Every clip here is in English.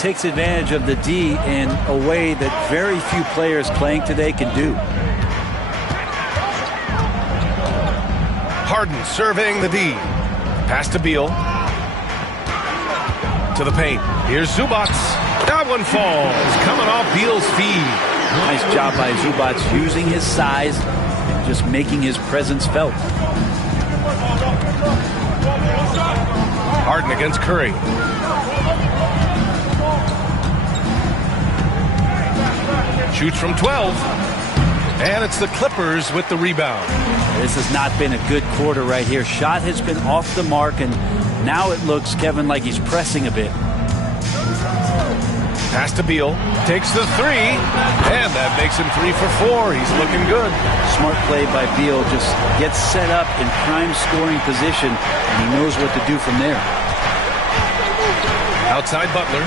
takes advantage of the D in a way that very few players playing today can do. Harden serving the D. Pass to Beal. To the paint. Here's Zubac. That one falls. Coming off Beal's feed. Nice job by Zubac using his size and just making his presence felt. Harden against Curry. Shoots from 12. And it's the Clippers with the rebound. This has not been a good quarter right here. Shot has been off the mark, and now it looks, Kevin, like he's pressing a bit. Pass to Beal. Takes the three. And that makes him 3 for 4. He's looking good. Smart play by Beal. Just gets set up in prime scoring position, and he knows what to do from there. Outside Butler.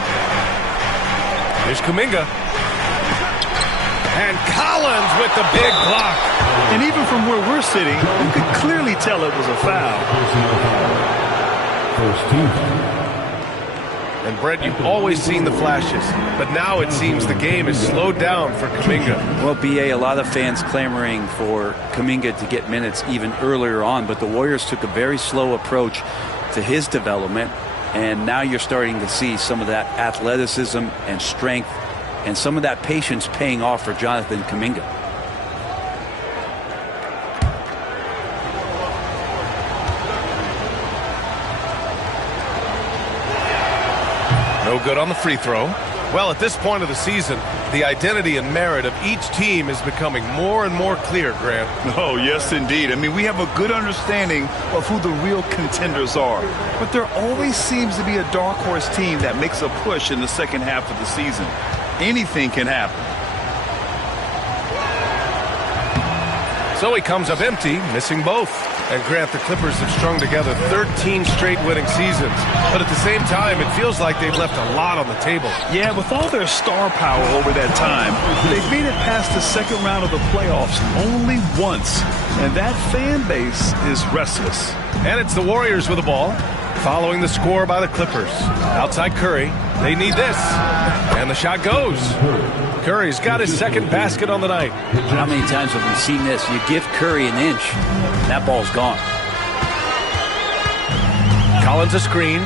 Here's Kuminga. And Collins with the big block. And even from where we're sitting, you could clearly tell it was a foul. First team. And Brett, you've always seen the flashes, but now it seems the game is slowed down for Kuminga. Well, BA, a lot of fans clamoring for Kuminga to get minutes even earlier on, but the Warriors took a very slow approach to his development, and now you're starting to see some of that athleticism and strength and some of that patience paying off for Jonathan Kuminga. No good on the free throw. Well, at this point of the season, the identity and merit of each team is becoming more and more clear, Grant. Oh, yes, indeed. I mean, we have a good understanding of who the real contenders are. But there always seems to be a dark horse team that makes a push in the second half of the season. Anything can happen. So he comes up empty, missing both. And Grant, the Clippers have strung together 13 straight winning seasons. But at the same time, it feels like they've left a lot on the table. Yeah, with all their star power over that time, they've made it past the second round of the playoffs only once. And that fan base is restless. And it's the Warriors with the ball, following the score by the Clippers. Outside Curry, they need this. And the shot goes. Curry's got his second basket on the night. How many times have we seen this? You give Curry an inch, that ball's gone. Collins a screen.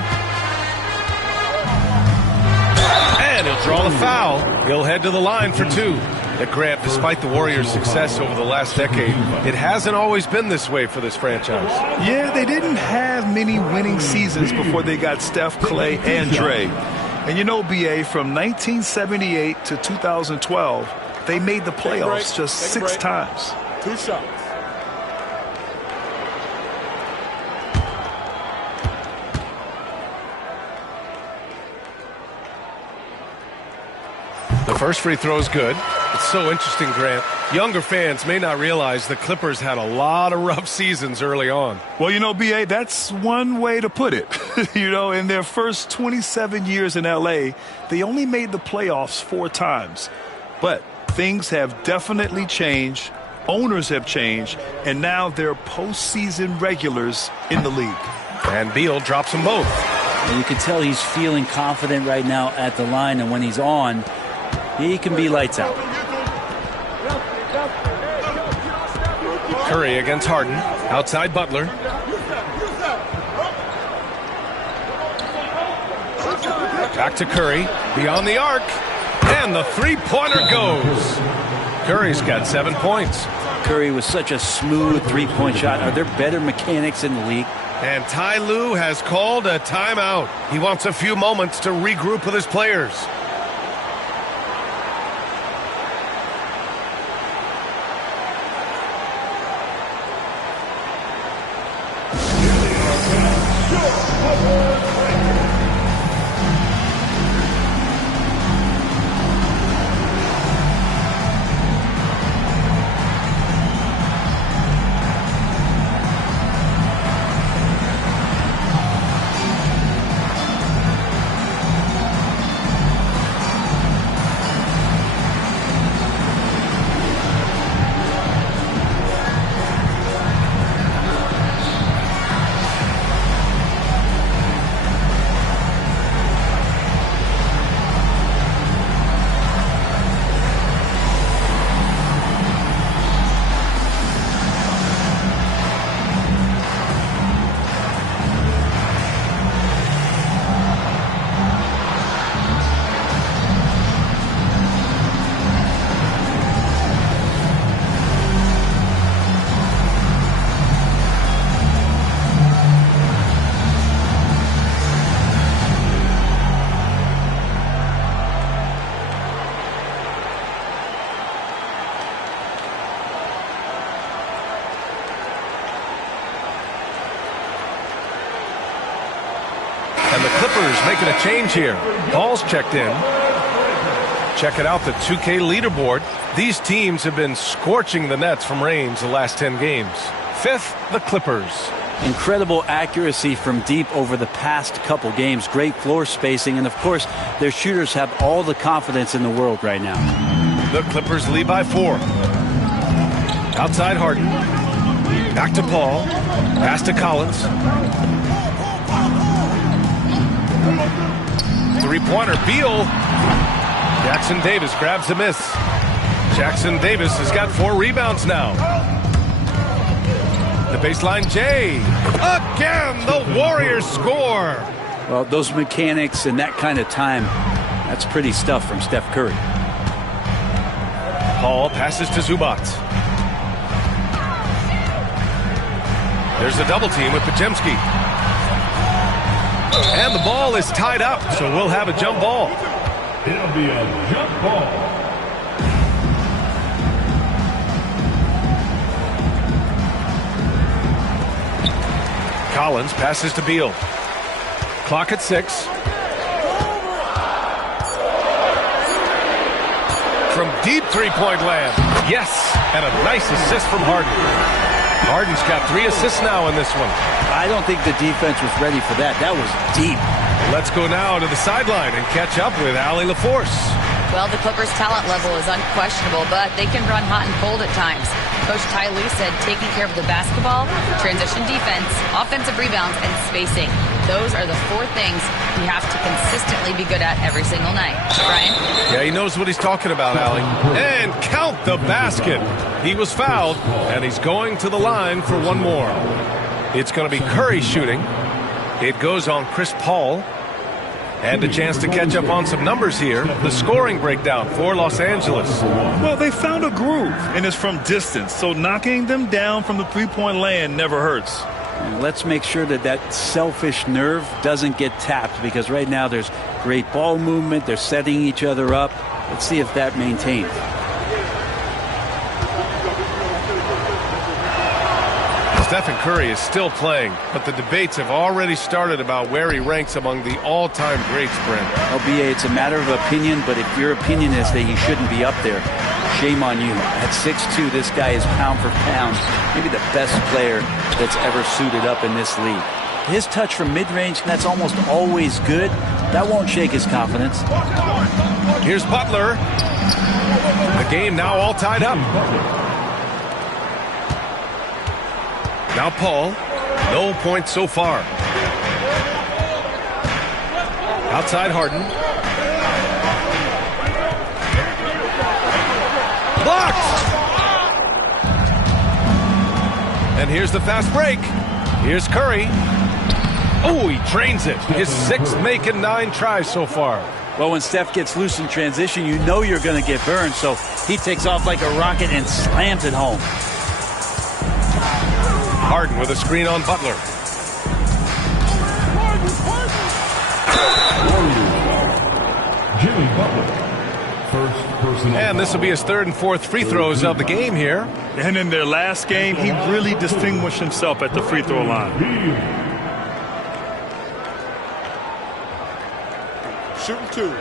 And he'll draw the foul. He'll head to the line for 2. At Grant, despite the Warriors' success over the last decade, it hasn't always been this way for this franchise. Yeah, they didn't have many winning seasons before they got Steph, Clay, and Dre. And you know, BA, from 1978 to 2012, they made the playoffs just 6 times. 2 shots. The first free throw is good. It's so interesting, Grant. Younger fans may not realize the Clippers had a lot of rough seasons early on. Well, you know, BA, that's one way to put it. You know, in their first 27 years in L.A., they only made the playoffs 4 times. But things have definitely changed. Owners have changed. And now they're postseason regulars in the league. And Beal drops them both. And you can tell he's feeling confident right now at the line, and when he's on, he can be lights out. Curry against Harden. Outside Butler. Back to Curry. Beyond the arc. And the three-pointer goes. Curry's got 7 points. Curry was such a smooth three-point shot. Are there better mechanics in the league? And Ty Lue has called a timeout. He wants a few moments to regroup with his players. And the Clippers making a change here. Paul's checked in. Checking out the 2K leaderboard. These teams have been scorching the Nets from range the last 10 games. Fifth, the Clippers. Incredible accuracy from deep over the past couple games. Great floor spacing. And, of course, their shooters have all the confidence in the world right now. The Clippers lead by 4. Outside Harden. Back to Paul. Pass to Collins. Three-pointer. Beal. Jackson Davis grabs the miss. Jackson Davis has got 4 rebounds now. The baseline, Jay. Again, the Warriors score. Well, those mechanics and that kind of time, that's pretty stuff from Steph Curry. Paul passes to Zubac. There's a double team with Podziemski. And the ball is tied up, so we'll have a jump ball. It'll be a jump ball. Collins passes to Beal. Clock at 6. From deep three-point land. Yes, and a nice assist from Harden. Harden's got 3 assists now in this one. I don't think the defense was ready for that. That was deep. Let's go now to the sideline and catch up with Allie LaForce. Well, the Clippers' talent level is unquestionable, but they can run hot and cold at times. Coach Ty Lue said taking care of the basketball, transition defense, offensive rebounds, and spacing. Those are the 4 things you have to consistently be good at every single night. Brian? Yeah, he knows what he's talking about, Allie. And count the basket. He was fouled, and he's going to the line for one more. It's going to be Curry shooting. It goes on Chris Paul. And a chance to catch up on some numbers here. The scoring breakdown for Los Angeles. Well, they found a groove, and it's from distance. So knocking them down from the three-point land never hurts. And let's make sure that that selfish nerve doesn't get tapped, because right now there's great ball movement. They're setting each other up. Let's see if that maintains. Stephen Curry is still playing, but the debates have already started about where he ranks among the all-time greats, Brent. LBA, it's a matter of opinion, but if your opinion is that he shouldn't be up there, shame on you. At 6'2", this guy is pound for pound, maybe the best player that's ever suited up in this league. His touch from mid-range, that's almost always good. That won't shake his confidence. Here's Butler. The game now all tied up. Now Paul, no points so far. Outside Harden. Blocked! And here's the fast break. Here's Curry. Oh, he drains it. His 6th make and 9 tries so far. Well, when Steph gets loose in transition, you know you're going to get burned, so he takes off like a rocket and slams it home. Harden with a screen on Butler. Jimmy Butler. First personal. And this will be his 3rd and 4th free throws of the game here. And in their last game, he really distinguished himself at the free throw line. Shooting 2.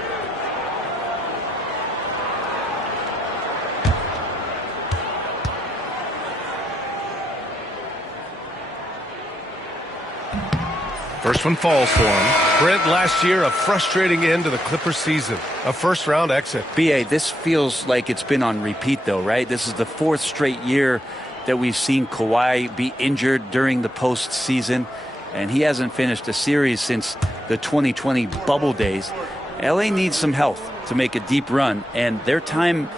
First one falls for him. Brent, last year, a frustrating end to the Clippers season. A first-round exit. BA, this feels like it's been on repeat, though, right? This is the 4th straight year that we've seen Kawhi be injured during the postseason, and he hasn't finished a series since the 2020 bubble days. LA needs some health to make a deep run, and their time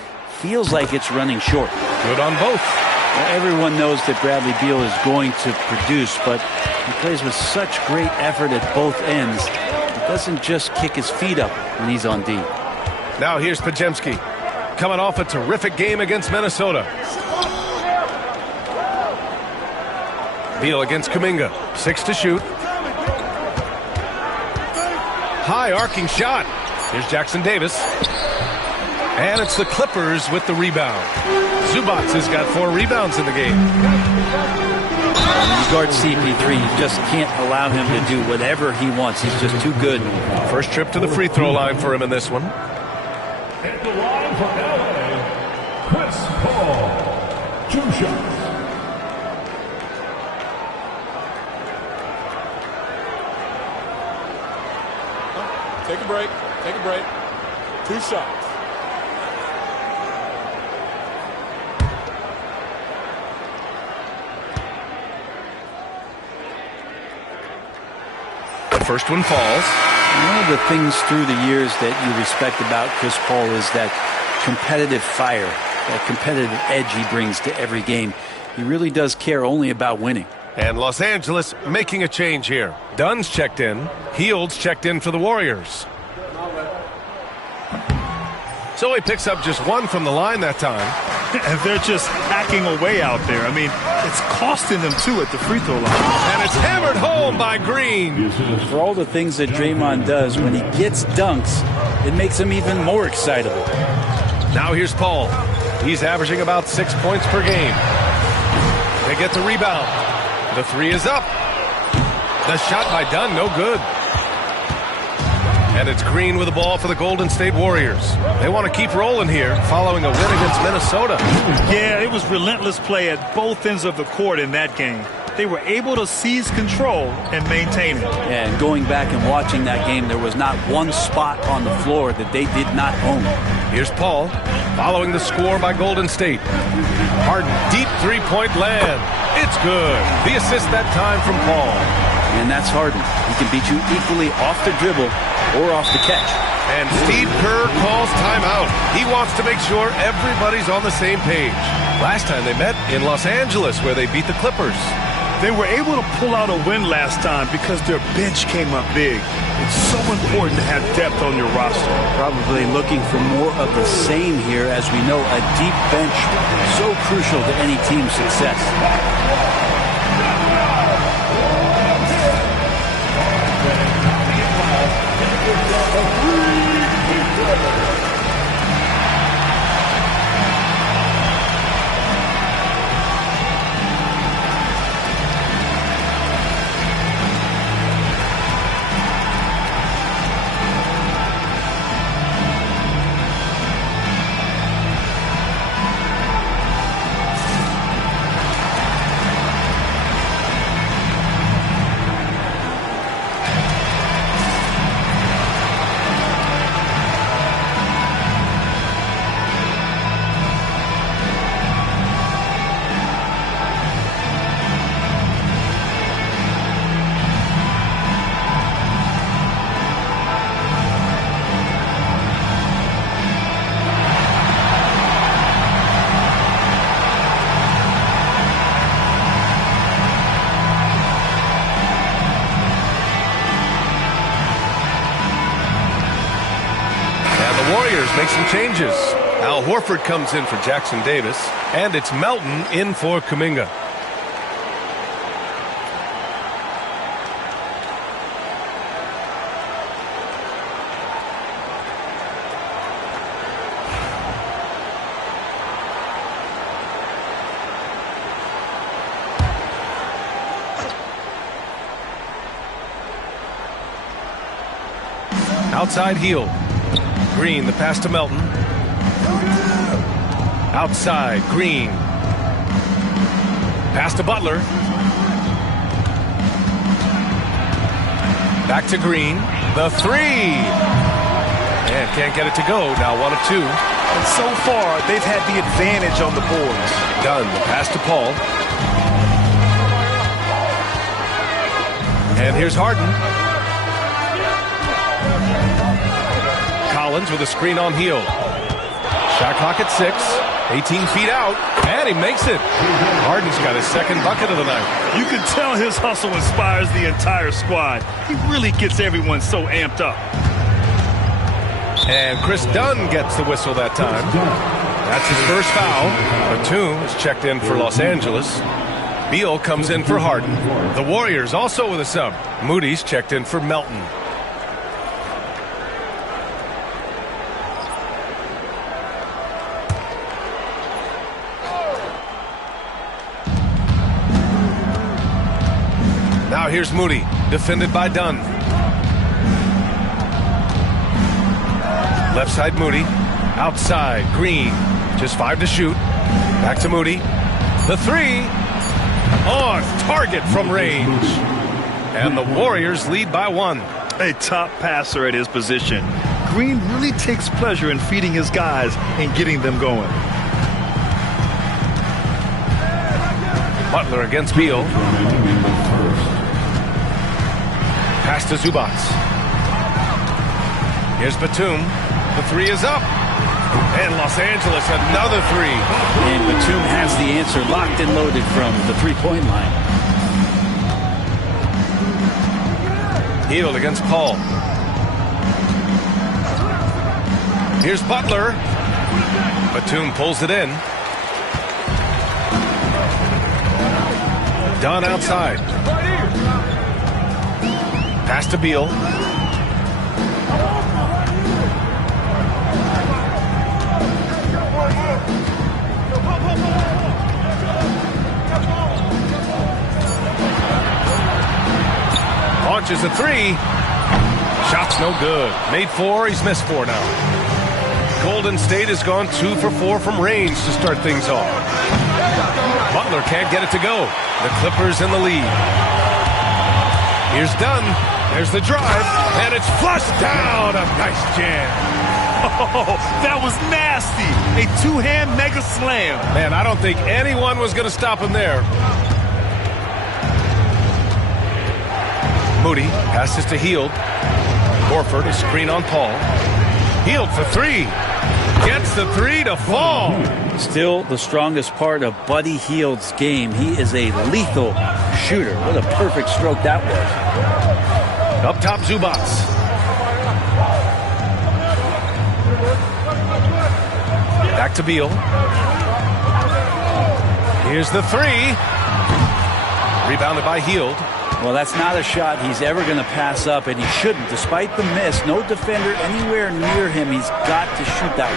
feels like it's running short. Good on both. Everyone knows that Bradley Beal is going to produce, but he plays with such great effort at both ends. He doesn't just kick his feet up when he's on D. Now here's Podziemski, coming off a terrific game against Minnesota. Beal against Kuminga, 6 to shoot. High arcing shot. Here's Jackson Davis. And it's the Clippers with the rebound. Zubac has got 4 rebounds in the game. When you guard CP3, you just can't allow him to do whatever he wants. He's just too good. First trip to the free throw line for him in this one. At the line for LA, Chris Paul. 2 shots. Take a break. Take a break. 2 shots. The first one falls. One of the things through the years that you respect about Chris Paul is that competitive fire, that competitive edge he brings to every game. He really does care only about winning. And Los Angeles making a change here. Dunn's checked in. Hield's checked in for the Warriors. So he picks up just 1 from the line that time. And they're just hacking away out there. I mean, it's costing them, too, at the free throw line. And it's hammered home by Green. For all the things that Draymond does, when he gets dunks, it makes him even more excitable. Now here's Paul. He's averaging about 6 points per game. They get the rebound. The 3 is up. The shot by Dunn, no good. And it's Green with the ball for the Golden State Warriors. They want to keep rolling here following a win against Minnesota. Yeah, it was relentless play at both ends of the court in that game. They were able to seize control and maintain it. And going back and watching that game, there was not one spot on the floor that they did not own. Here's Paul following the score by Golden State. Harden, deep three-point land. It's good. The assist that time from Paul. And that's Harden. He can beat you equally off the dribble or off the catch. And Steve Kerr calls timeout. He wants to make sure everybody's on the same page. Last time they met in Los Angeles, where they beat the Clippers. They were able to pull out a win last time because their bench came up big. It's so important to have depth on your roster. Probably looking for more of the same here, as we know a deep bench so crucial to any team's success. Make some changes. Al Horford comes in for Jackson Davis, and it's Melton in for Kuminga. Outside heel. Green, the pass to Melton. Outside, Green. Pass to Butler. Back to Green. The 3. And can't get it to go. Now 1 of 2. And so far, they've had the advantage on the boards. Dunn, the pass to Paul. And here's Harden. Collins with a screen on heel. Shot clock at 6. 18 feet out. And he makes it. Harden's got his second bucket of the night. You can tell his hustle inspires the entire squad. He really gets everyone so amped up. And Chris Dunn gets the whistle that time. That's his first foul. Batum is checked in for Los Angeles. Beal comes in for Harden. The Warriors also with a sub. Moody's checked in for Melton. Now here's Moody, defended by Dunn. Left side Moody. Outside Green. Just 5 to shoot. Back to Moody. The 3. On target from range. And the Warriors lead by 1. A top passer at his position. Green really takes pleasure in feeding his guys and getting them going. Butler against Beal. Pass to Zubats. Here's Batum. The 3 is up. And Los Angeles, another 3. And Batum has the answer locked and loaded from the three-point line. Hield against Paul. Here's Butler. Batum pulls it in. Dunn outside. Pass to Beal. Launches a 3. Shot's no good. Made 4. He's missed 4 now. Golden State has gone 2 for 4 from range to start things off. Butler can't get it to go. The Clippers in the lead. Here's Dunn. There's the drive. And it's flushed down. A nice jam. Oh, that was nasty. A two-hand mega slam. Man, I don't think anyone was going to stop him there. Moody passes to Hield. Horford, a screen on Paul. Hield for 3. Gets the 3 to fall. Still the strongest part of Buddy Hield's game. He is a lethal shooter. What a perfect stroke that was. Up top, Zubats. Back to Beal. Here's the 3. Rebounded by Hield. Well, that's not a shot he's ever going to pass up, and he shouldn't. Despite the miss, no defender anywhere near him. He's got to shoot that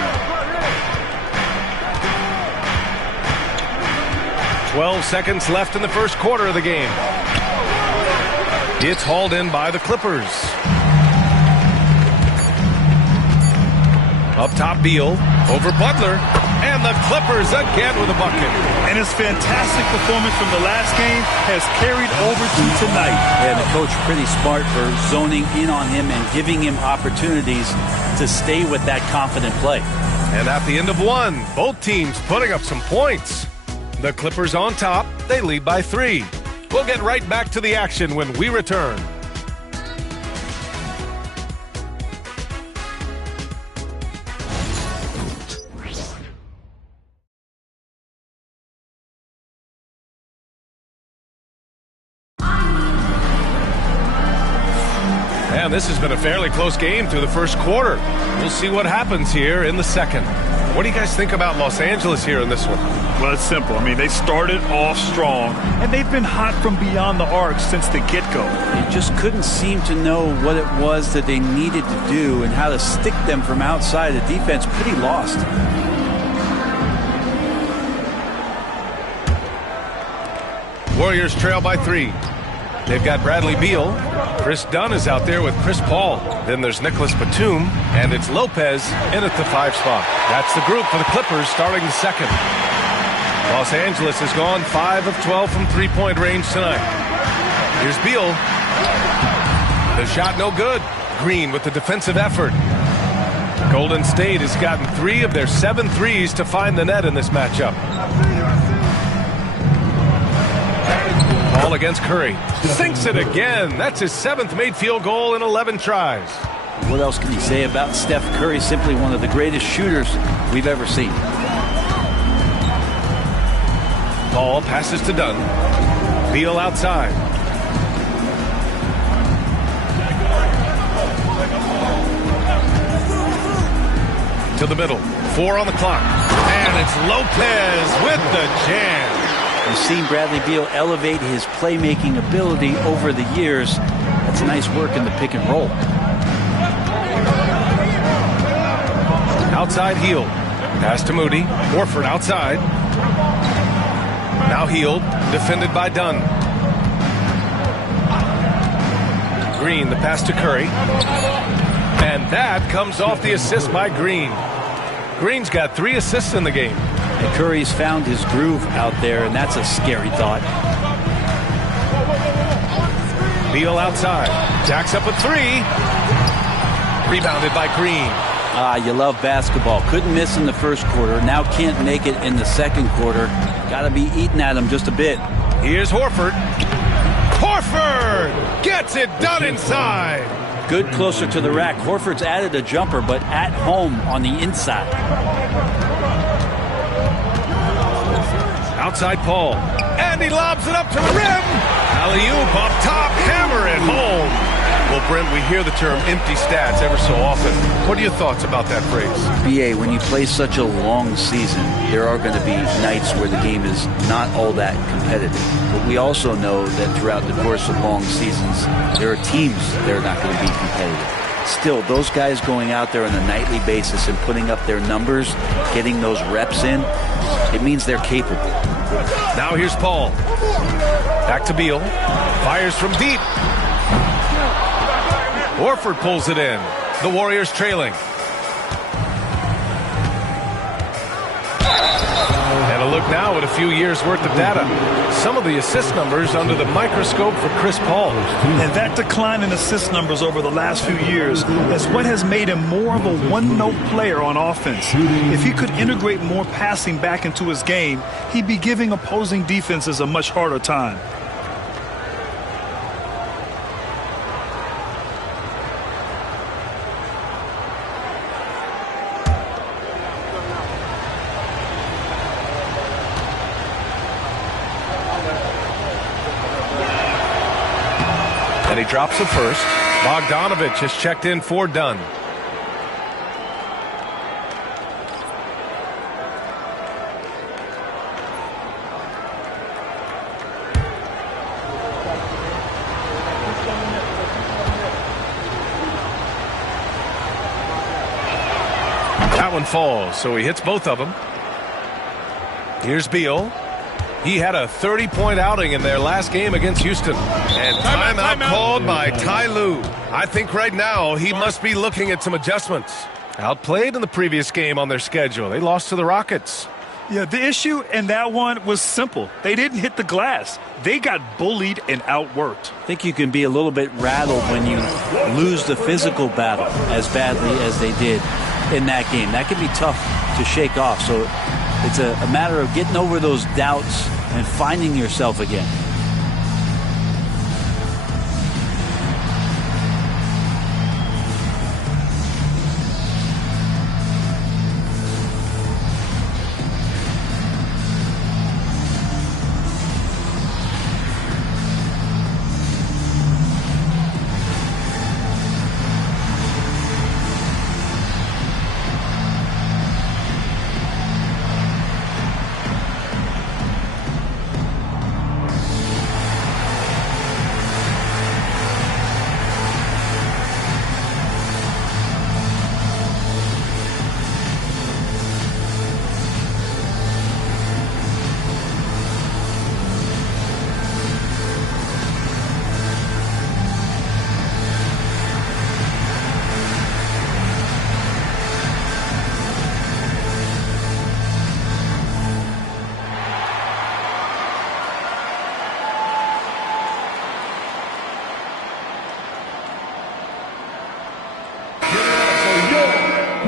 one. 12 seconds left in the first quarter of the game. It's hauled in by the Clippers. Up top, Beal. Over Butler. And the Clippers again with a bucket. And his fantastic performance from the last game has carried over to tonight. Yeah, the coach pretty smart for zoning in on him and giving him opportunities to stay with that confident play. And at the end of 1, both teams putting up some points. The Clippers on top. They lead by 3. We'll get right back to the action when we return. And this has been a fairly close game through the first quarter. We'll see what happens here in the second. What do you guys think about Los Angeles here in this one? Well, it's simple. I mean, they started off strong, and they've been hot from beyond the arc since the get-go. They just couldn't seem to know what it was that they needed to do and how to stick them from outside. The defense pretty lost. Warriors trail by 3. They've got Bradley Beal. Chris Dunn is out there with Chris Paul. Then there's Nicholas Batum, and it's Lopez in at the 5 spot. That's the group for the Clippers starting the second. Los Angeles has gone 5 of 12 from three-point range tonight. Here's Beal. The shot no good. Green with the defensive effort. Golden State has gotten 3 of their 7 threes to find the net in this matchup. Ball against Curry. Sinks it again. That's his 7th made field goal in 11 tries. What else can you say about Steph Curry? Simply one of the greatest shooters we've ever seen. Ball passes to Dunn. Beal outside. To the middle. 4 on the clock. And it's Lopez with the jam. We've seen Bradley Beal elevate his playmaking ability over the years. That's nice work in the pick and roll. Outside Hield. Pass to Moody. Horford outside. Now Hield, defended by Dunn. Green, the pass to Curry. And that comes off the assist by Green. Green's got 3 assists in the game. And Curry's found his groove out there, and that's a scary thought. Beal outside. Jacks up a 3. Rebounded by Green. You love basketball. Couldn't miss in the first quarter. Now can't make it in the second quarter. Got to be eating at him just a bit. Here's Horford. Horford gets it done inside. Good closer to the rack. Horford's added a jumper, but at home on the inside. Outside Paul. And he lobs it up to the rim. Alley-oop up top. Hammer it home. Well, Brent, we hear the term empty stats ever so often. What are your thoughts about that phrase? BA, when you play such a long season, there are going to be nights where the game is not all that competitive. But we also know that throughout the course of long seasons, there are teams that are not going to be competitive. Still, those guys going out there on a nightly basis and putting up their numbers, getting those reps in, it means they're capable. Now here's Paul. Back to Beal. Fires from deep. Horford pulls it in. The Warriors trailing. And a look now at a few years' worth of data. Some of the assist numbers under the microscope for Chris Paul. And that decline in assist numbers over the last few years is what has made him more of a one-note player on offense. If he could integrate more passing back into his game, he'd be giving opposing defenses a much harder time. And he drops it first. Bogdanovich has checked in for Dunn. That one falls, so he hits both of them. Here's Beal. He had a 30-point outing in their last game against Houston. And timeout called by Ty Lue. I think right now he must be looking at some adjustments. Outplayed in the previous game on their schedule. They lost to the Rockets. Yeah, the issue in that one was simple. They didn't hit the glass. They got bullied and outworked. I think you can be a little bit rattled when you lose the physical battle as badly as they did in that game. That can be tough to shake off. So it's a matter of getting over those doubts and finding yourself again.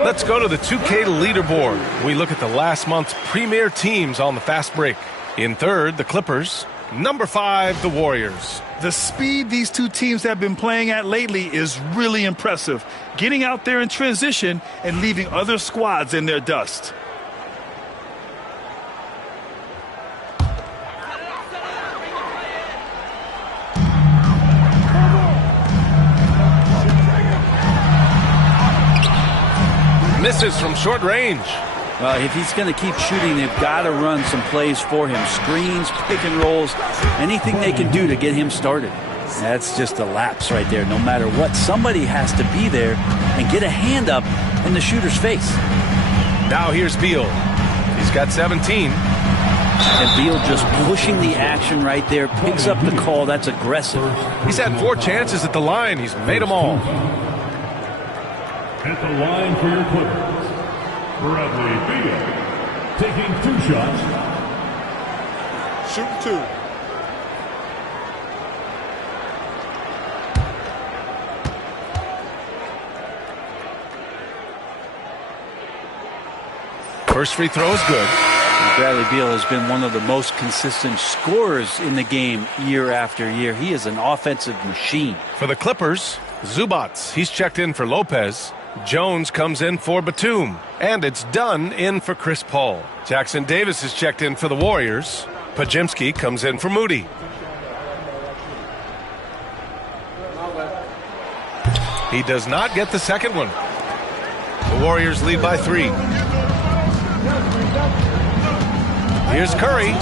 Let's go to the 2K leaderboard. We look at the last month's premier teams on the fast break. In third, the Clippers. Number 5, the Warriors. The speed these two teams have been playing at lately is really impressive. Getting out there in transition and leaving other squads in their dust. Misses from short range. Well, if he's going to keep shooting, they've got to run some plays for him. Screens, pick and rolls, anything they can do to get him started. That's just a lapse right there. No matter what, somebody has to be there and get a hand up in the shooter's face. Now here's Beal. He's got 17. And Beal just pushing the action right there, picks up the call. That's aggressive. He's had 4 chances at the line. He's made them all. At the line for your Clippers, Bradley Beal, taking 2 shots. Shooting 2. First free throw is good. Bradley Beal has been one of the most consistent scorers in the game year after year. He is an offensive machine. For the Clippers, Zubats. He's checked in for Lopez. Jones comes in for Batum. And it's Dunn in for Chris Paul. Jackson Davis is checked in for the Warriors. Pajimski comes in for Moody. He does not get the second one. The Warriors lead by 3. Here's Curry.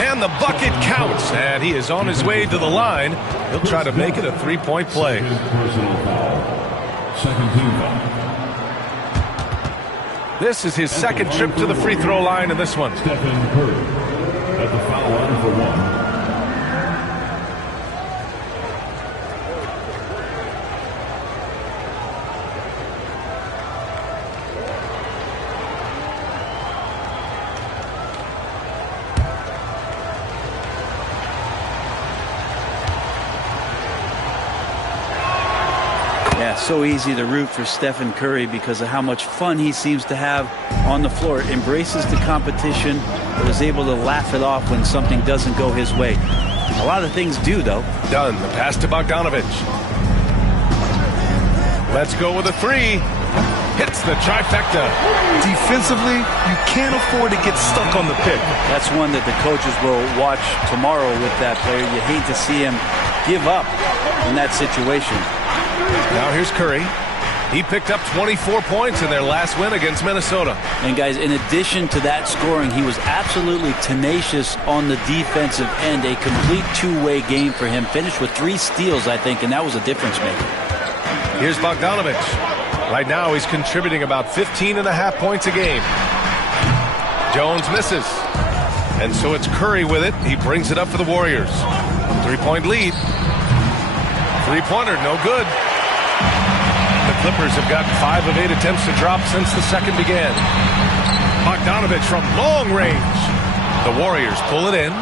And the bucket counts. And he is on his way to the line. He'll try to make it a 3-point play. Personal foul. Second team foul. This is his second trip to the free throw line in this one. Stephen Curry at the foul line for 1. So easy to root for Stephen Curry because of how much fun he seems to have on the floor. Embraces the competition, but is able to laugh it off when something doesn't go his way. A lot of things do, though. Done. The pass to Bogdanovich. Let's go with a 3. Hits the trifecta. Defensively, you can't afford to get stuck on the pick. That's one that the coaches will watch tomorrow with that player. You hate to see him give up in that situation. Now here's Curry. He picked up 24 points in their last win against Minnesota. And guys, in addition to that scoring, he was absolutely tenacious on the defensive end. A complete two-way game for him. Finished with 3 steals, I think, and that was a difference maker. Here's Bogdanovich. Right now he's contributing about 15.5 points a game. Jones misses. And so it's Curry with it. He brings it up for the Warriors. 3-point lead. 3-pointer, no good. The Clippers have gotten 5 of 8 attempts to drop since the second began. Bogdanovich from long range. The Warriors pull it in.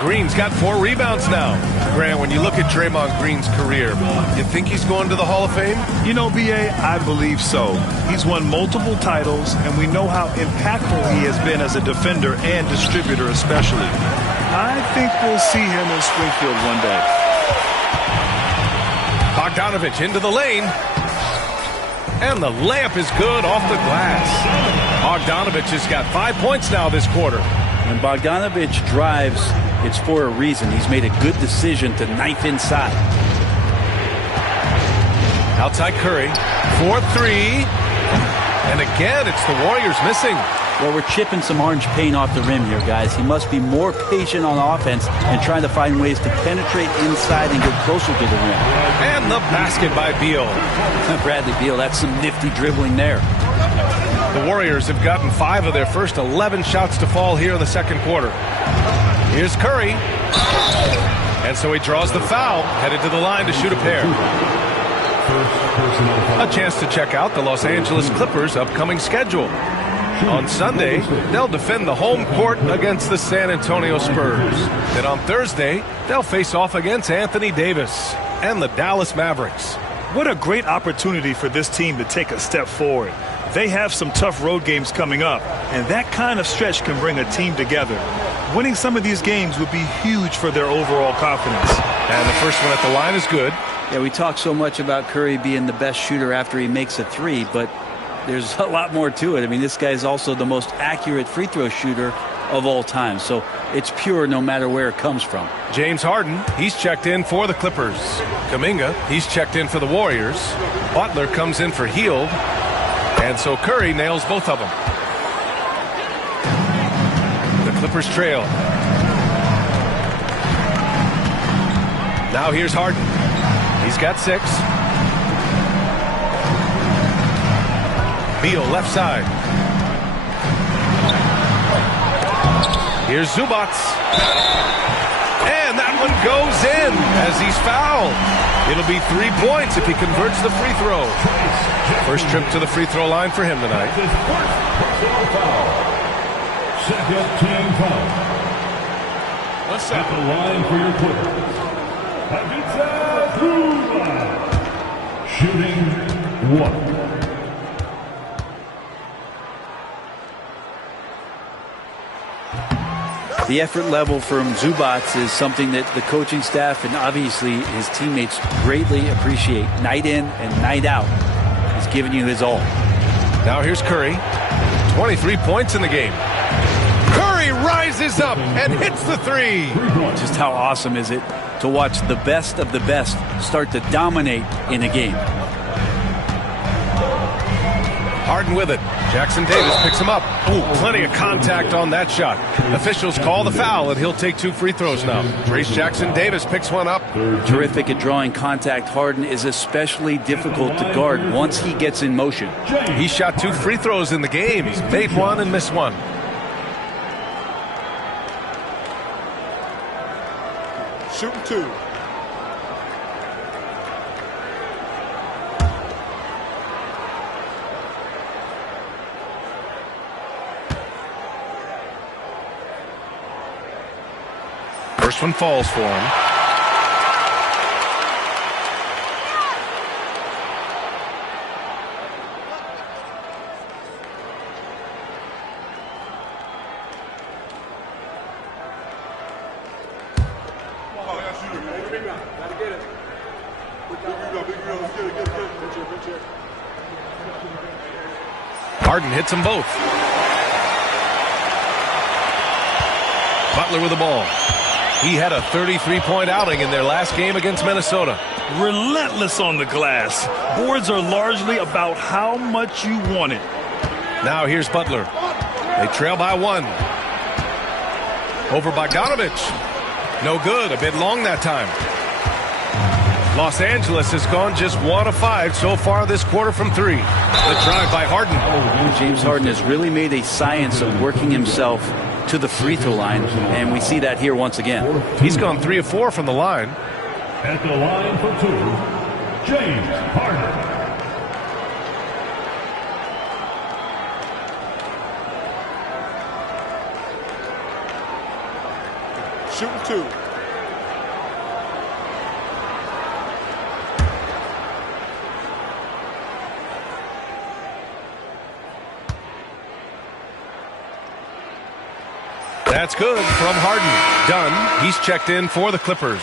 Green's got 4 rebounds now. Grant, when you look at Draymond Green's career, you think he's going to the Hall of Fame? You know, B.A., I believe so. He's won multiple titles, and we know how impactful he has been as a defender and distributor especially. I think we'll see him in Springfield one day. Bogdanovich into the lane. And the layup is good off the glass. Bogdanovich has got 5 points now this quarter. When Bogdanovich drives, it's for a reason. He's made a good decision to knife inside. Outside Curry. 4-3. And again, it's the Warriors missing. Well, we're chipping some orange paint off the rim here, guys. He must be more patient on offense and trying to find ways to penetrate inside and get closer to the rim. And the basket by Beal. Bradley Beal, that's some nifty dribbling there. The Warriors have gotten 5 of their first 11 shots to fall here in the second quarter. Here's Curry. And so he draws the foul, headed to the line to shoot a pair. A chance to check out the Los Angeles Clippers' upcoming schedule. On Sunday, they'll defend the home court against the San Antonio Spurs. Then on Thursday, they'll face off against Anthony Davis and the Dallas Mavericks. What a great opportunity for this team to take a step forward. They have some tough road games coming up, and that kind of stretch can bring a team together. Winning some of these games would be huge for their overall confidence. And the first one at the line is good. Yeah, we talk so much about Curry being the best shooter after he makes a 3, but there's a lot more to it. I mean, this guy's also the most accurate free throw shooter of all time. So it's pure no matter where it comes from. James Harden, he's checked in for the Clippers. Kuminga, he's checked in for the Warriors. Butler comes in for Hield. And so Curry nails both of them. The Clippers trail. Now here's Harden. He's got 6. Beal left side. Here's Zubats. And that one goes in as he's fouled. It'll be 3 points if he converts the free throw. First trip to the free throw line for him tonight. His first personal foul. Second team foul. At the line for your Clippers. Shooting 1. The effort level from Zubats is something that the coaching staff and obviously his teammates greatly appreciate. Night in and night out, he's giving you his all. Now here's Curry. 23 points in the game. Curry rises up and hits the three. Just how awesome is it to watch the best of the best start to dominate in a game. Harden with it. Jackson Davis picks him up. Ooh, plenty of contact on that shot. Officials call the foul, and he'll take 2 free throws now. Trace Jackson Davis picks one up. Terrific at drawing contact. Harden is especially difficult to guard once he gets in motion. He shot 2 free throws in the game. He's made one and missed one. Shooting 2. First one falls for him. Harden hits them both. Butler with the ball. He had a 33-point outing in their last game against Minnesota. Relentless on the glass. Boards are largely about how much you want it. Now here's Butler. They trail by 1. Over Bogdanovich. No good. A bit long that time. Los Angeles has gone just 1 of 5 so far this quarter from 3. The drive by Harden. James Harden has really made a science of working himself to the free throw line, and we see that here once again. He's gone 3 of 4 from the line. At the line for 2, James Harden. Shooting 2. That's good from Harden. Done. He's checked in for the Clippers.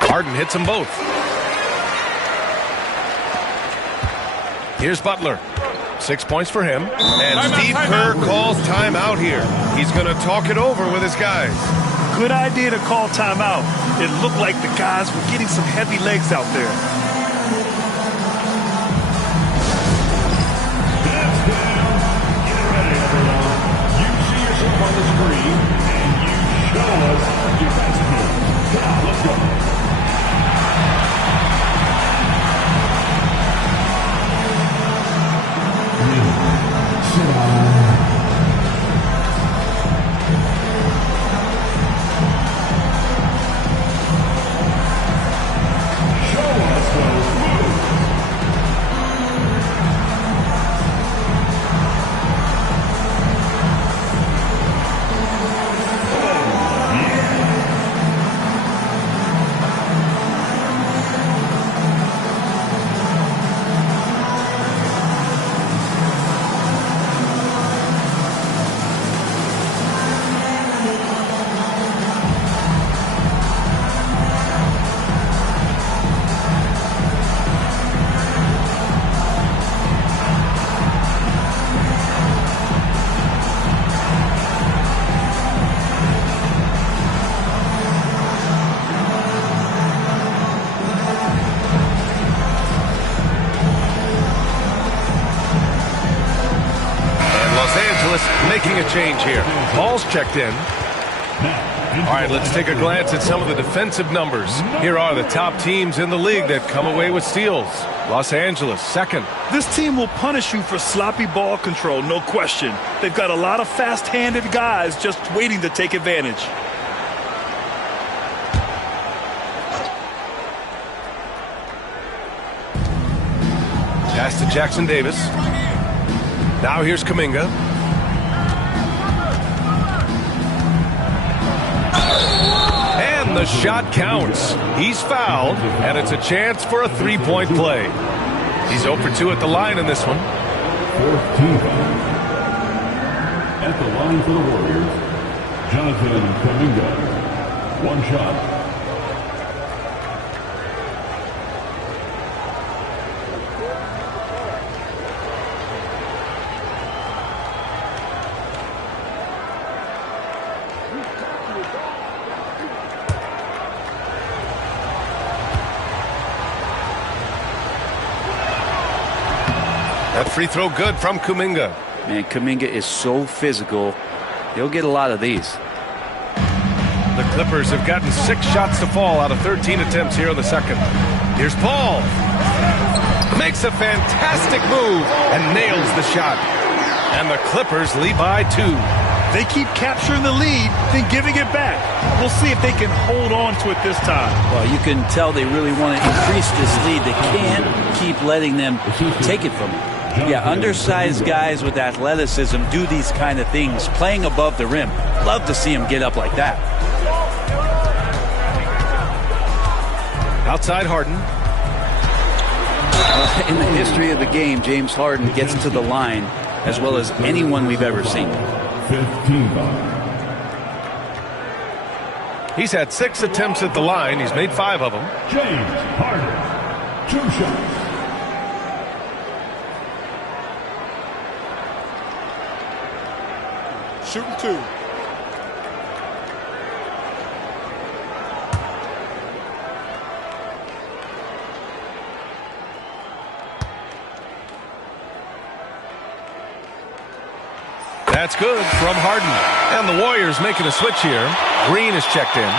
Harden hits them both. Here's Butler. 6 points for him. And Steve Kerr calls timeout here. He's going to talk it over with his guys. Good idea to call timeout. It looked like the guys were getting some heavy legs out there. That's down. Get ready, everyone. You see yourself on the screen, and you show us your best moves. Now, let's go. making a change here. Paul's checked in. All right, let's take a glance at some of the defensive numbers. Here are the top teams in the league that come away with steals. Los Angeles, second. This team will punish you for sloppy ball control, no question. They've got a lot of fast-handed guys just waiting to take advantage. Pass to Jackson Davis. Now here's Kuminga. And the shot counts. He's fouled, and it's a chance for a three-point play. He's 0 for 2 at the line in this one. Fourth team foul. At the line for the Warriors, Jonathan Kuminga. One shot. That free throw good from Kuminga. Man, Kuminga is so physical. He'll get a lot of these. The Clippers have gotten 6 shots to fall out of 13 attempts here in the second. Here's Paul. Makes a fantastic move and nails the shot. And the Clippers lead by 2. They keep capturing the lead, then giving it back. We'll see if they can hold on to it this time. Well, you can tell they really want to increase this lead. They can't keep letting them take it from them. Yeah, undersized guys with athleticism do these kind of things, playing above the rim. Love to see them get up like that. Outside Harden. In the history of the game, James Harden gets to the line as well as anyone we've ever seen. 15 foul. He's had 6 attempts at the line. He's made 5 of them. James Harden. 2 shots. Shooting 2. That's good from Harden. And the Warriors making a switch here. Green is checked in.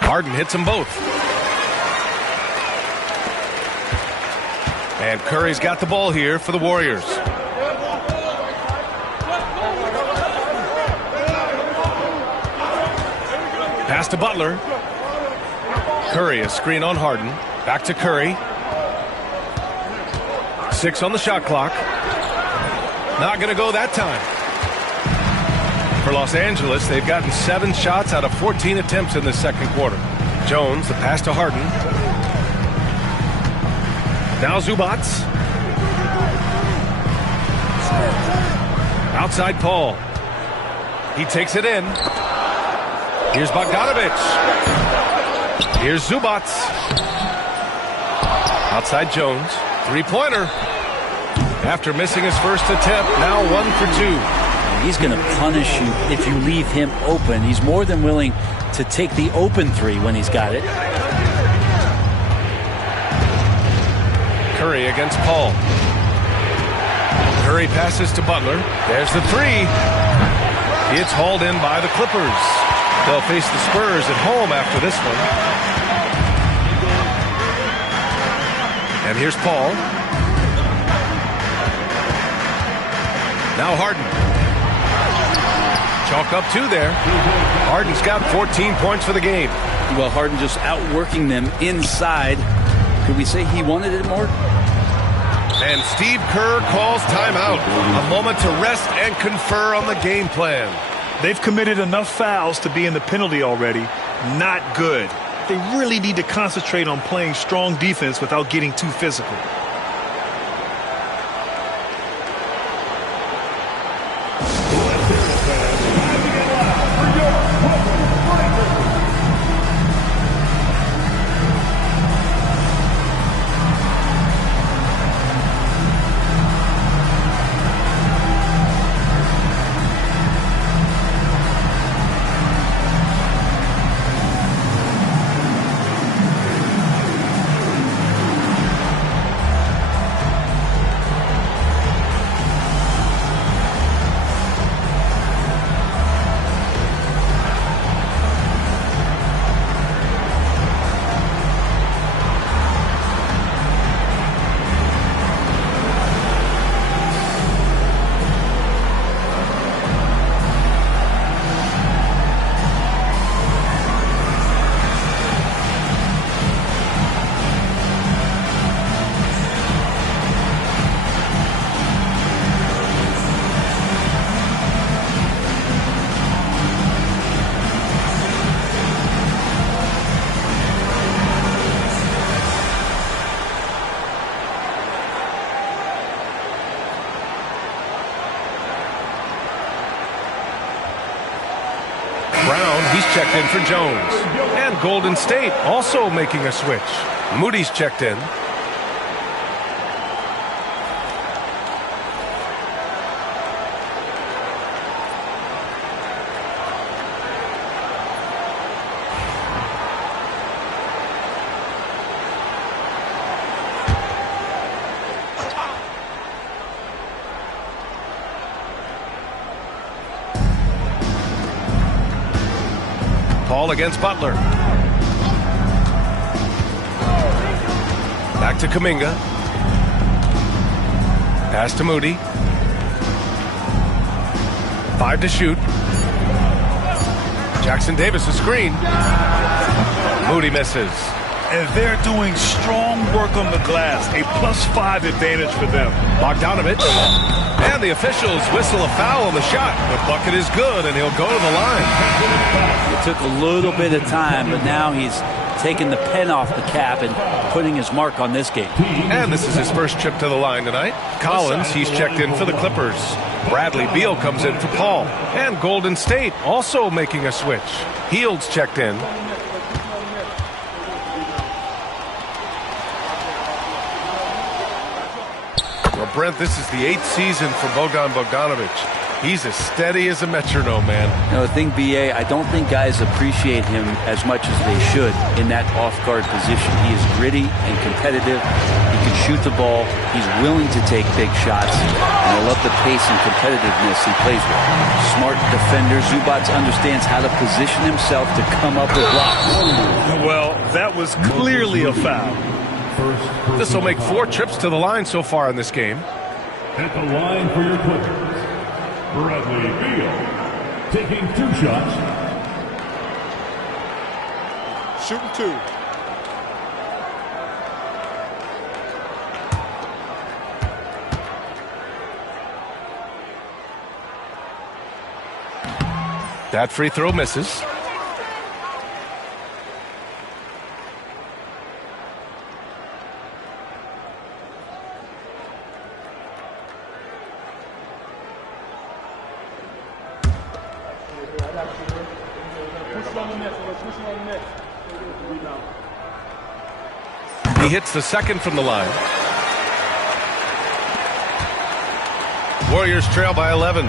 Harden hits them both. And Curry's got the ball here for the Warriors. Pass to Butler. Curry, a screen on Harden. Back to Curry. 6 on the shot clock. Not going to go that time. For Los Angeles, they've gotten 7 shots out of 14 attempts in the second quarter. Jones, the pass to Harden. Now Zubac. Outside Paul. He takes it in. Here's Bogdanović. Here's Zubac. Outside Jones. Three-pointer. After missing his first attempt, now 1 for 2. He's going to punish you if you leave him open. He's more than willing to take the open 3 when he's got it. Curry against Paul. Curry passes to Butler. There's the 3. It's hauled in by the Clippers. They'll face the Spurs at home after this one. And here's Paul. Now Harden. Chalk up 2 there. Harden's got 14 points for the game. Well, Harden just outworking them inside. Could we say he wanted it more? And Steve Kerr calls timeout. A moment to rest and confer on the game plan. They've committed enough fouls to be in the penalty already. Not good. They really need to concentrate on playing strong defense without getting too physical. checked in for Jones. And Golden State also making a switch. Moody's checked in. Paul against Butler. Back to Kuminga. Pass to Moody. 5 to shoot. Jackson Davis a screen. Moody misses. And they're doing strong work on the glass. A +5 advantage for them. Bogdanovich. And the officials whistle a foul on the shot. The bucket is good, and he'll go to the line. It took a little bit of time, but now he's taking the pen off the cap and putting his mark on this game. And this is his first trip to the line tonight. Collins, he's checked in for the Clippers. Bradley Beal comes in for Paul. And Golden State also making a switch. Hield's checked in. Well, Brent, this is the 8th season for Bogdanovich. He's as steady as a metronome, man. You know, the thing, B.A., I don't think guys appreciate him as much as they should in that off-guard position. He is gritty and competitive. He can shoot the ball. He's willing to take big shots. And I love the pace and competitiveness he plays with. Smart defender. Zubac understands how to position himself to come up with blocks. Well, that was clearly a foul. This will make 4 trips to the line so far in this game. At the line for your Clippers, Bradley Beal taking 2 shots. Shooting 2. That free throw misses. He hits the second from the line. Warriors trail by 11.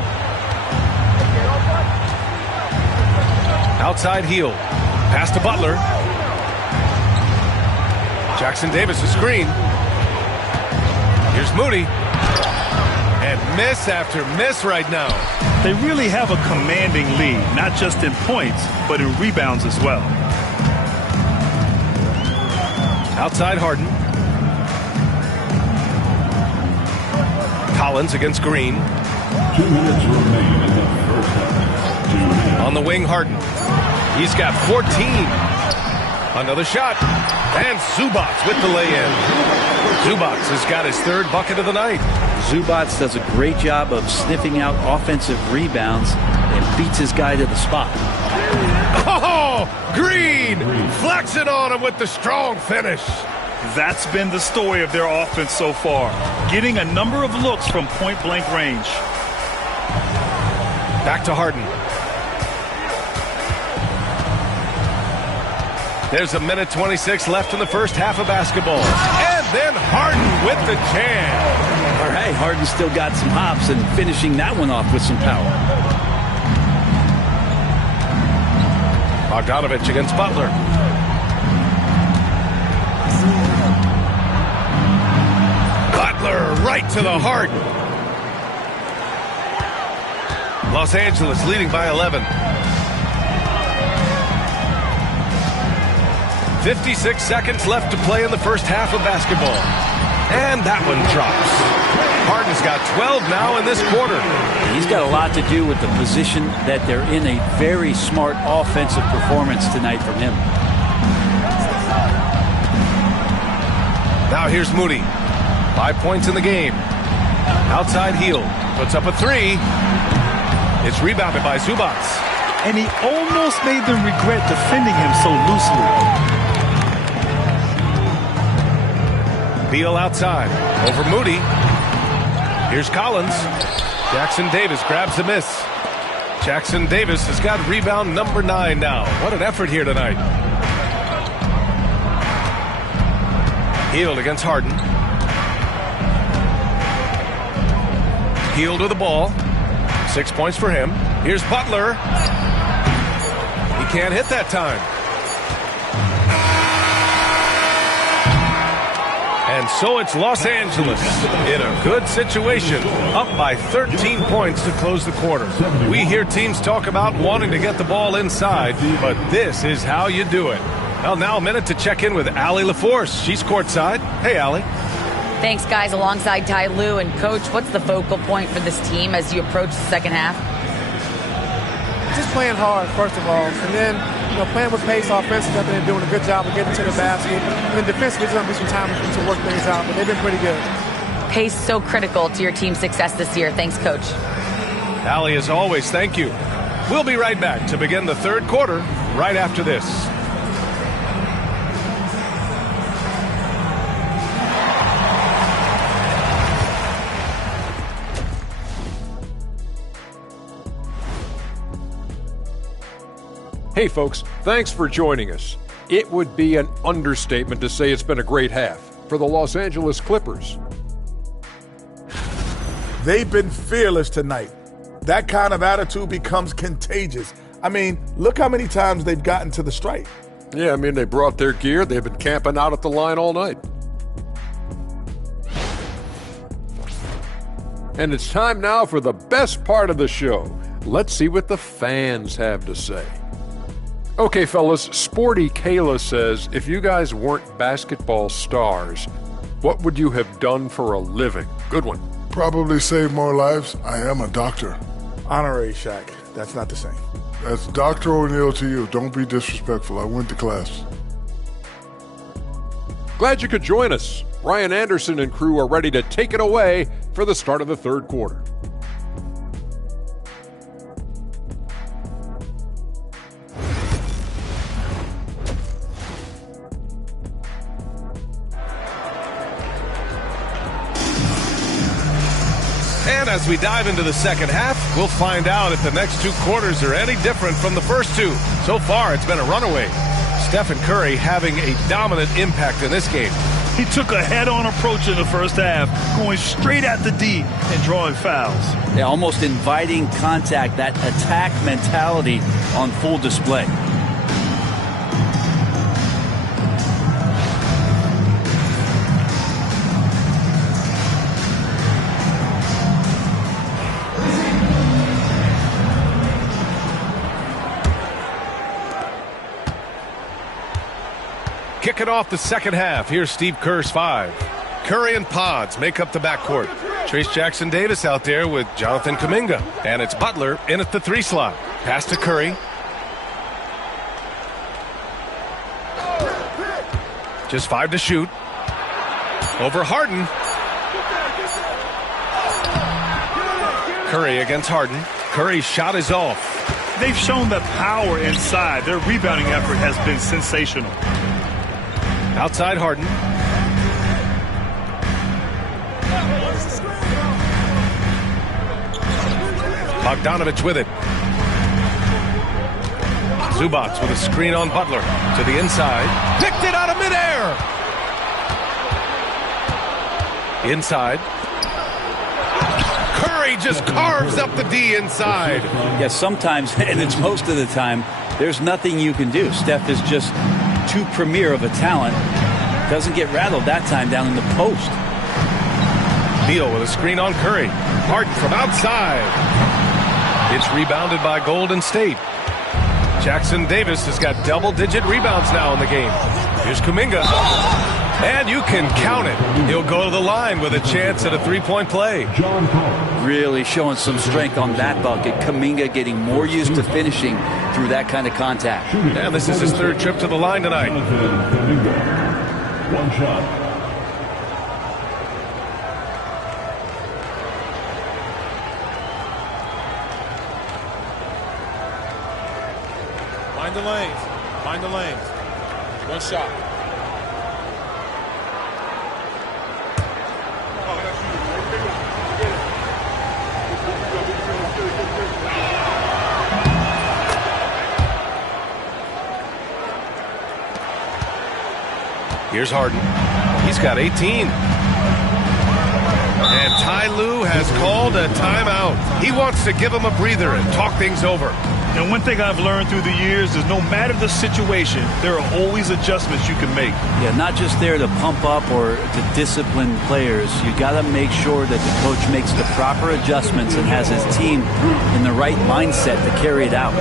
Outside heel. Pass to Butler. Jackson Davis a screen. Here's Moody. And miss after miss right now. They really have a commanding lead, not just in points, but in rebounds as well. Outside Harden. Collins against Green. 2 minutes remain in the first half. On the wing, Harden. He's got 14. Another shot. And Zubac with the lay-in. Zubac has got his 3rd bucket of the night. Zubac does a great job of sniffing out offensive rebounds and beats his guy to the spot. Oh, Green flexing on him with the strong finish. That's been the story of their offense so far, getting a number of looks from point-blank range. Back to Harden. There's a minute 26 left in the first half of basketball. And then Harden with the jam. All right, Harden still got some hops and finishing that one off with some power. Bogdanovich against Butler. Butler right to the heart. Los Angeles leading by 11. 56 seconds left to play in the first half of basketball. And that one drops. Harden's got 12 now in this quarter. He's got a lot to do with the position that they're in. A very smart offensive performance tonight from him. Now here's Moody. 5 points in the game. Outside heel. Puts up a 3. It's rebounded by Zubac. And he almost made them regret defending him so loosely. Beal outside. Over Moody. Here's Collins. Jackson Davis grabs the miss. Jackson Davis has got rebound number 9 now. What an effort here tonight. Hield against Harden. Hield with the ball. 6 points for him. Here's Butler. He can't hit that time. And so it's Los Angeles in a good situation, up by 13 points to close the quarter. We hear teams talk about wanting to get the ball inside, but this is how you do it. Well, now a minute to check in with Allie LaForce. She's courtside. Hey, Allie. Thanks, guys. Alongside Ty Lue. And, Coach, what's the focal point for this team as you approach the second half? Just playing hard, first of all. And then, playing with pace offensively, and doing a good job of getting to the basket. And then defensively, there's going to be some time to work things out, but they've been pretty good. Pace so critical to your team's success this year. Thanks, Coach. Allie, as always, thank you. We'll be right back to begin the third quarter right after this. Hey folks, thanks for joining us. It would be an understatement to say it's been a great half for the Los Angeles Clippers. They've been fearless tonight. That kind of attitude becomes contagious. I mean, look how many times they've gotten to the stripe. Yeah, I mean, they brought their gear. They've been camping out at the line all night. And it's time now for the best part of the show. Let's see what the fans have to say. Okay, fellas, Sporty Kayla says, if you guys weren't basketball stars, what would you have done for a living? Good one. Probably save more lives. I am a doctor. Honorary Shaq. That's not the same. That's Dr. O'Neill to you. Don't be disrespectful. I went to class. Glad you could join us. Brian Anderson and crew are ready to take it away for the start of the third quarter. And as we dive into the second half, we'll find out if the next 2 quarters are any different from the first 2. So far, it's been a runaway. Stephen Curry having a dominant impact in this game. He took a head-on approach in the first half, going straight at the D and drawing fouls. Yeah, almost inviting contact, that attack mentality on full display. Kicking off the second half, here's Steve Kerr's 5. Curry and Pods make up the backcourt. Trace Jackson Davis out there with Jonathan Kuminga. And it's Butler in at the 3 slot. Pass to Curry. Just 5 to shoot. Over Harden. Curry against Harden. Curry's shot is off. They've shown the power inside. Their rebounding effort has been sensational. Outside Harden. Bogdanovich with it. Zubac with a screen on Butler. To the inside. Picked it out of midair. Inside. Curry just carves up the D inside. Yeah, sometimes, and it's most of the time, there's nothing you can do. Steph is just too premier of a talent. Doesn't get rattled that time down in the post. Beal with a screen on Curry. Harden from outside. It's rebounded by Golden State. Jackson Davis has got double-digit rebounds now in the game. Here's Kuminga. And you can count it. He'll go to the line with a chance at a 3-point play. Really showing some strength on that bucket. Kuminga getting more used to finishing through that kind of contact. And this is his 3rd trip to the line tonight. One shot. Mind the lanes. Mind the lanes. One shot. Here's Harden. He's got 18. And Ty Lue has called a timeout. He wants to give him a breather and talk things over. And one thing I've learned through the years is no matter the situation, there are always adjustments you can make. Yeah, not just there to pump up or to discipline players. You got to make sure that the coach makes the proper adjustments and has his team in the right mindset to carry it out.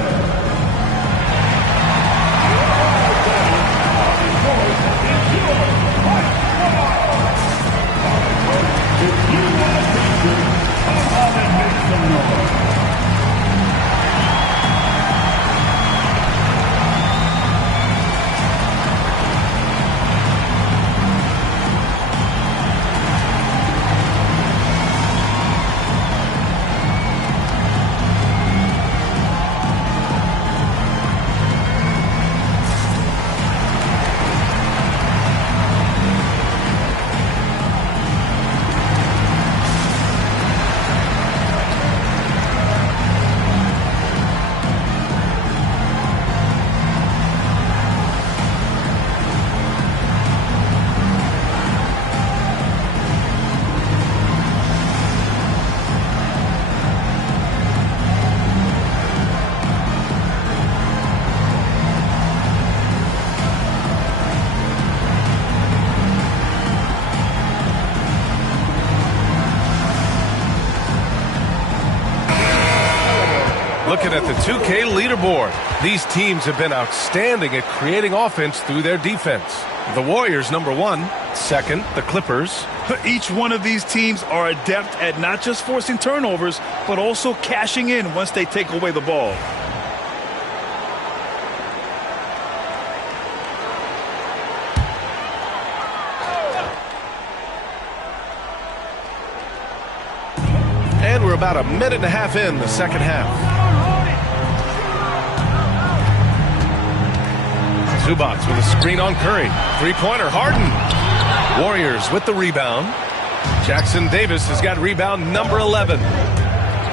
Looking at the 2K leaderboard, these teams have been outstanding at creating offense through their defense. The Warriors, number 1. Second, the Clippers. Each one of these teams are adept at not just forcing turnovers, but also cashing in once they take away the ball. And we're about a minute and a half in the second half. Zubac with a screen on Curry. Three-pointer, Harden. Warriors with the rebound. Jackson Davis has got rebound number 11.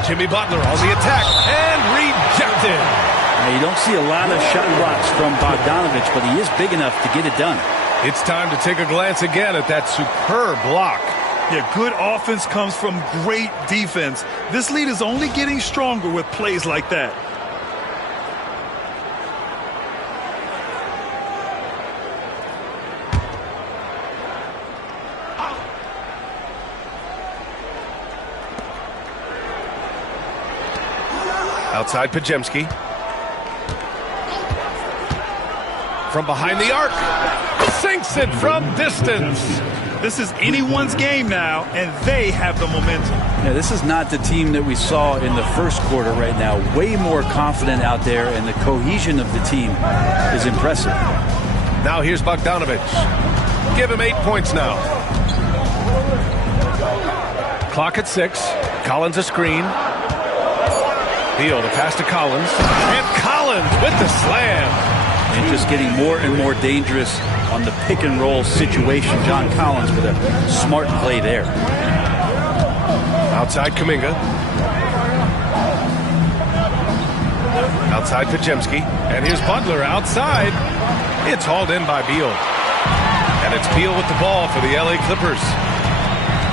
Jimmy Butler on the attack and rejected. Now, you don't see a lot of shot blocks from Bogdanovich, but he is big enough to get it done. It's time to take a glance again at that superb block. Yeah, good offense comes from great defense. This lead is only getting stronger with plays like that. Outside Pajemski. From behind the arc. Sinks it from distance. This is anyone's game now, and they have the momentum. Yeah, this is not the team that we saw in the first quarter right now. Way more confident out there, and the cohesion of the team is impressive. Now here's Bogdanovich. Give him 8 points now. Clock at 6. Collins a screen. Beal to pass to Collins. And Collins with the slam. And just getting more and more dangerous on the pick and roll situation. John Collins with a smart play there. Outside Kuminga. Outside Pajemski. And here's Butler outside. It's hauled in by Beal. And it's Beal with the ball for the LA Clippers.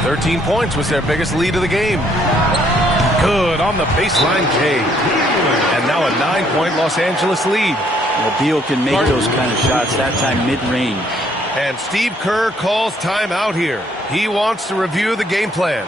13 points was their biggest lead of the game. Good on the baseline, Jay. And now a 9-point Los Angeles lead. Well, Beal can make those kind of shots, that time mid-range. And Steve Kerr calls timeout here. He wants to review the game plan.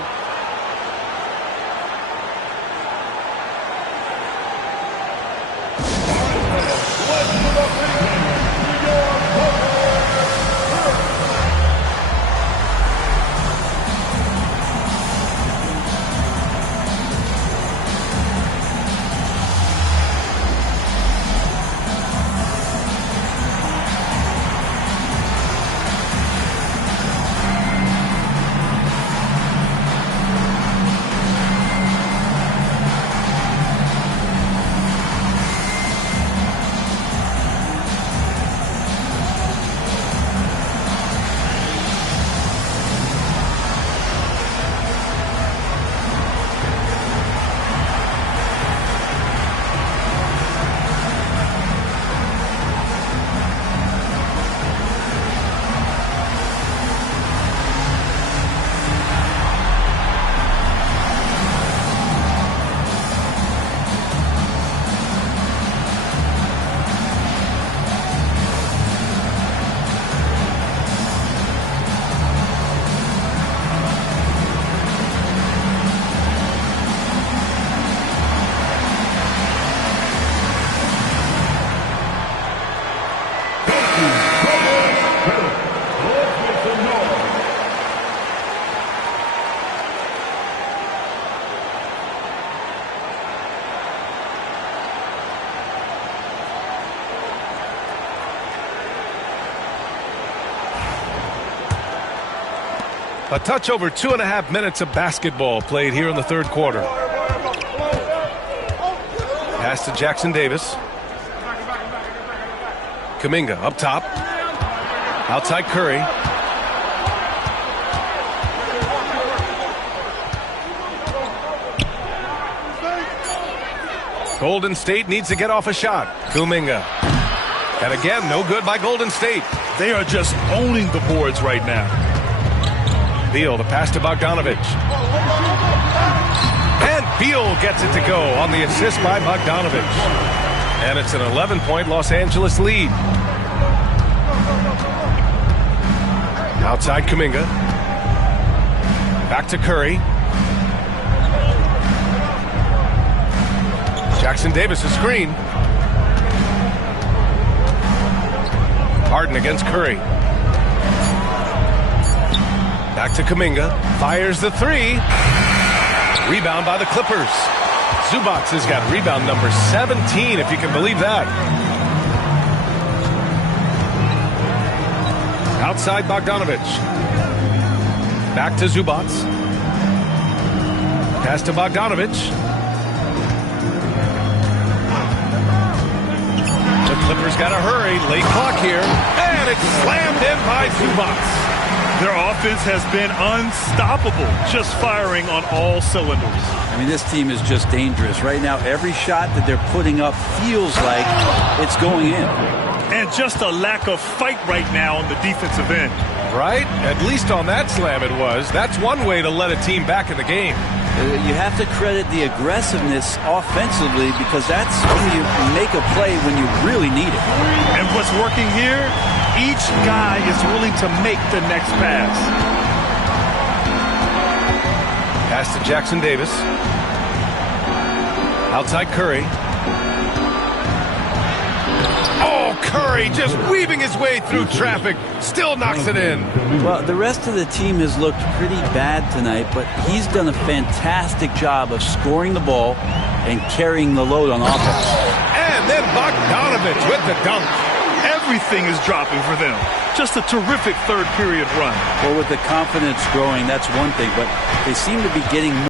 A touch over 2.5 minutes of basketball played here in the third quarter. Pass to Jackson Davis. Kuminga up top. Outside Curry. Golden State needs to get off a shot. Kuminga. And again, no good by Golden State. They are just owning the boards right now. Beal, the pass to Bogdanovich. And Beal gets it to go on the assist by Bogdanovich. And it's an 11-point Los Angeles lead. Outside Kuminga. Back to Curry. Jackson Davis, a screen. Harden against Curry. Back to Kuminga. Fires the three. Rebound by the Clippers. Zubac has got rebound number 17, if you can believe that. Outside Bogdanovich. Back to Zubac. Pass to Bogdanovich. The Clippers got to hurry. Late clock here. And it's slammed in by Zubac. Their offense has been unstoppable, just firing on all cylinders. I mean, this team is just dangerous. Right now, every shot that they're putting up feels like it's going in. And just a lack of fight right now on the defensive end. Right? At least on that slam it was. That's one way to let a team back in the game. You have to credit the aggressiveness offensively because that's when you make a play when you really need it. And what's working here? Each guy is willing to make the next pass. Pass to Jackson Davis. Outside Curry. Oh, Curry just weaving his way through traffic. Still knocks it in. Well, the rest of the team has looked pretty bad tonight, but he's done a fantastic job of scoring the ball and carrying the load on offense. And then Bogdanovich with the dunk. Everything is dropping for them. Just a terrific third period run. Well, with the confidence growing, that's one thing, but they seem to be getting more